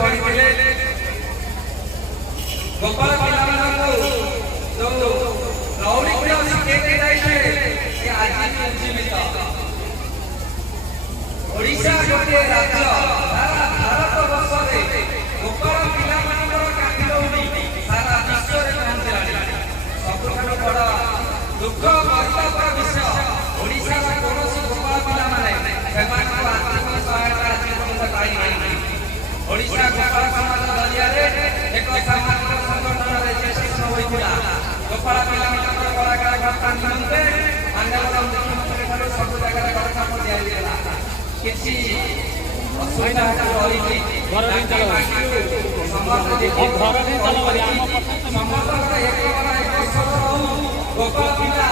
पढ़ी गोपाल पिलाମାନଙ୍କୁ जो गौरी शिखे जाइए आज जीवित ओडिशा गोटे राज्य सारा भारत वर्ष में गोपाल पिलाମାନଙ୍କର କାନ୍ଦିଲଉନି सारा विश्व में पहुंचलाଣି सबुठाରୁ बड़ दुख कर्तव्य विषय ओडिशा कौन गोपाल पिलाମାନେ ସେମାନଙ୍କ आर्थिक सहायता आज पर्यंत पाइनाହାନ୍ତି। ओडिशा गोपाल समाज जरिया एक सामाजिक संगठन रेजिस्ट्रेशन होइतिला गोपाल पिलाମାନଙ୍କର कलाकार भत्ता निमंते आंदोलन मुख्यमंत्री ठाରୁ सब जगह दरखास्त दिया किसी असुविधा रही गोपाल पिला